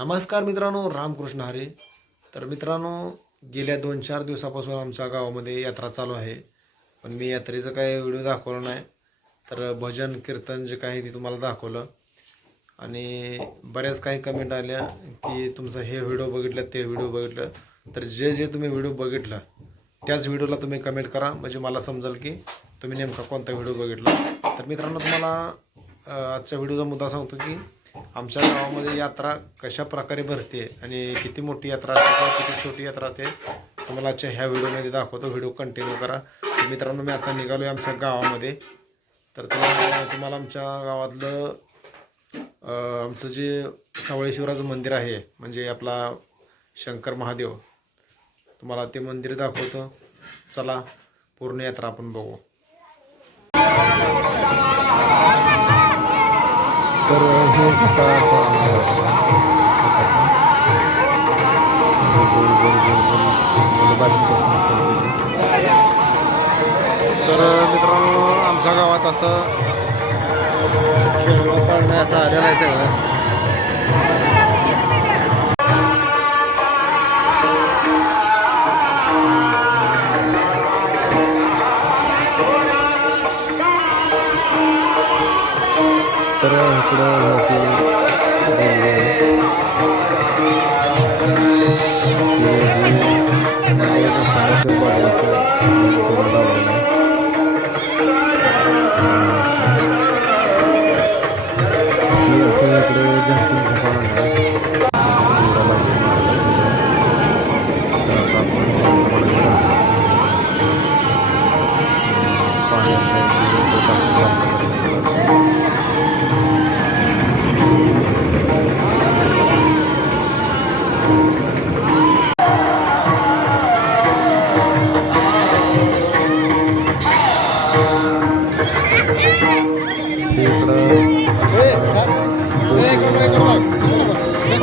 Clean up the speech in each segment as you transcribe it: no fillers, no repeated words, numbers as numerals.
नमस्कार मित्रांनो, रामकृष्ण हरी. तर मित्रांनो, गेल्या 2-4 दिवसापासून आमच्या गावामध्ये यात्रा चालू आहे. पण मी यात्रेचं काही व्हिडिओ दाखवला नाही. तर भजन कीर्तन जे काही ते तुम्हाला दाखवलं. आणि बऱ्याच काही कमेंट आल्या की तुमचं हे व्हिडिओ बघितलं, ते व्हिडिओ बघितलं. तर जे जे तुम्ही व्हिडिओ बघितला त्याच व्हिडिओला तुम्ही कमेंट करा, म्हणजे मला समजेल की तुम्ही नेमका कोणता व्हिडिओ बघितला. तर मित्रांनो, तुम्हाला आजच्या व्हिडिओचा मुद्दा सांगतो की आमच्या गावामध्ये यात्रा कशा प्रकारे भरते आणि किती मोठी यात्रा असते किंवा किती छोटी यात्रा असते तुम्हाला आजच्या ह्या व्हिडिओमध्ये दाखवतो. व्हिडिओ कंटिन्यू करा. तर मित्रांनो, मी आता निघालो आहे आमच्या गावामध्ये. तर तुम्हाला आमच्या गावातलं आमचं जे सावळे शिवराचं मंदिर आहे, म्हणजे आपला शंकर महादेव, तुम्हाला ते मंदिर दाखवतो. चला, पूर्ण यात्रा आपण बघू. तर हे कसा तर मित्रांनो, आमच्या गावात असं खेळणं पाळणं असं आलेलं आहे सगळं. तर इकडं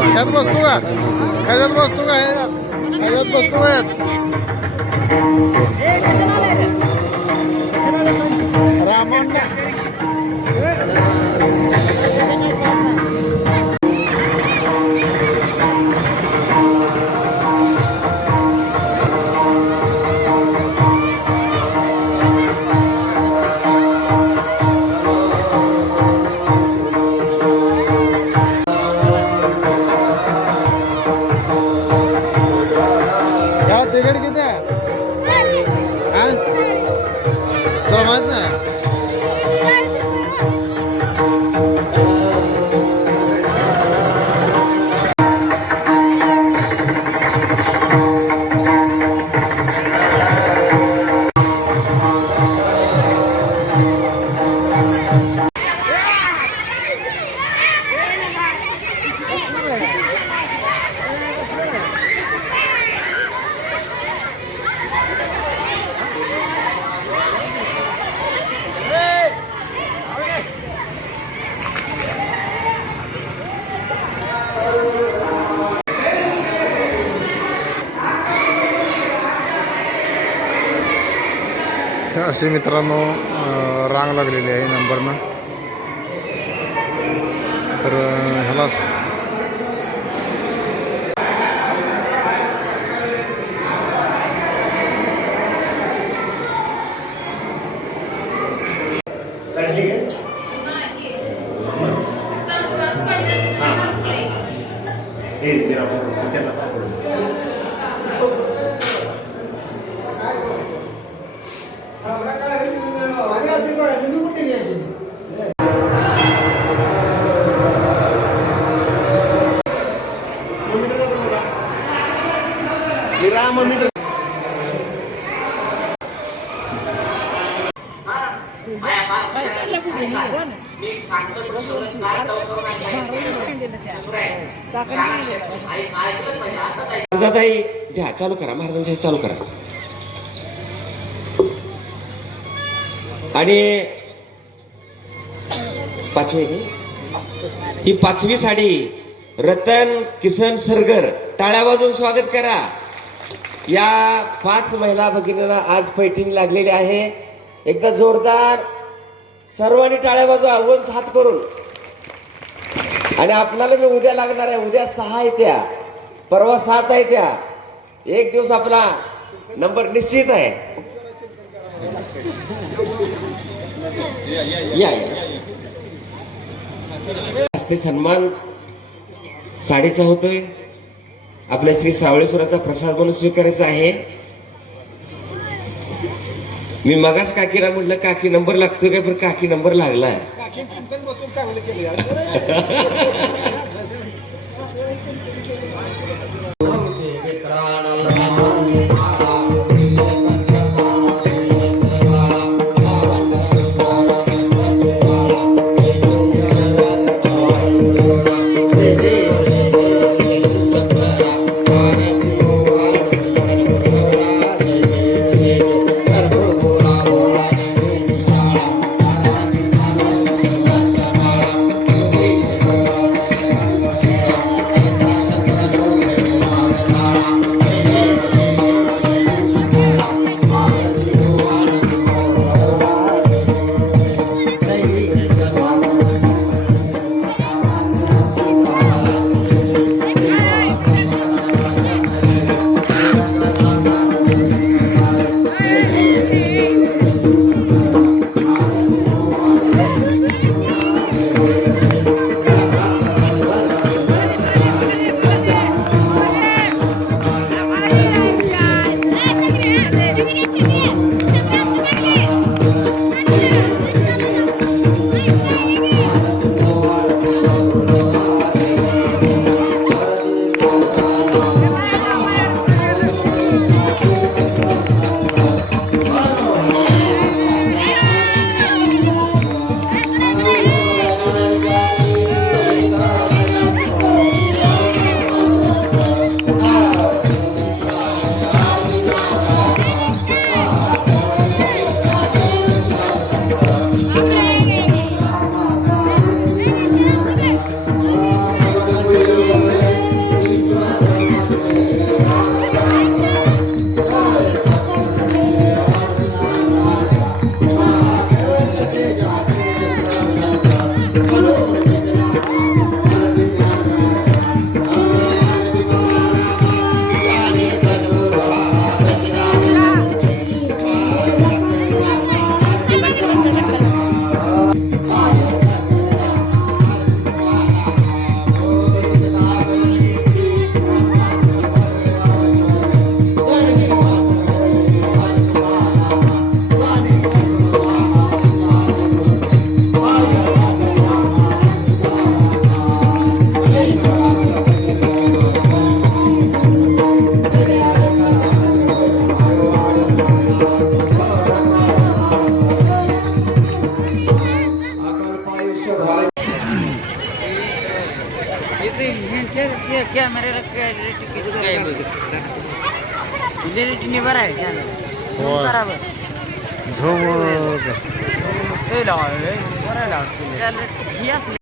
ह्याच्यात बसतो का? ह्याच्यात बसतो का? ह्याच्यात बसतो का? रामन तिकीट किती आहे? हा, तुला माहित नाही? अशी मित्रांनो रांग लागलेली आहे नंबरनं. तर ह्याला घ्या, चालू करा. महाराजांच्या चालू करा. आणि पाचवी ही 5वी साडी रतन किसन सरगर, टाळ्या वाजवून स्वागत करा. या 5 महिला भगिनीला आज पैठणी लागलेली आहे. एकदा जोरदार सर्वांनी टाळ्या वाजवा, वंच हात करून. आणि आपल्याला मी उद्या लागणार आहे. उद्या 6 आहे त्या, परवा 7 आहे त्या. एक दिवस आपला नंबर निश्चित आहे. या असते सन्मान साडीचा होतोय. आपल्या श्री सावळेश्वराचा प्रसाद म्हणून स्वीकारायचा आहे. मी मगाच काकीला म्हटलं काकी नंबर लागतोय काय, पण काकी नंबर लागलाय. कॅमेऱ्याला क्लॅरिटी बरं आहे कॅमेरा बरोबर झोम बरं आहे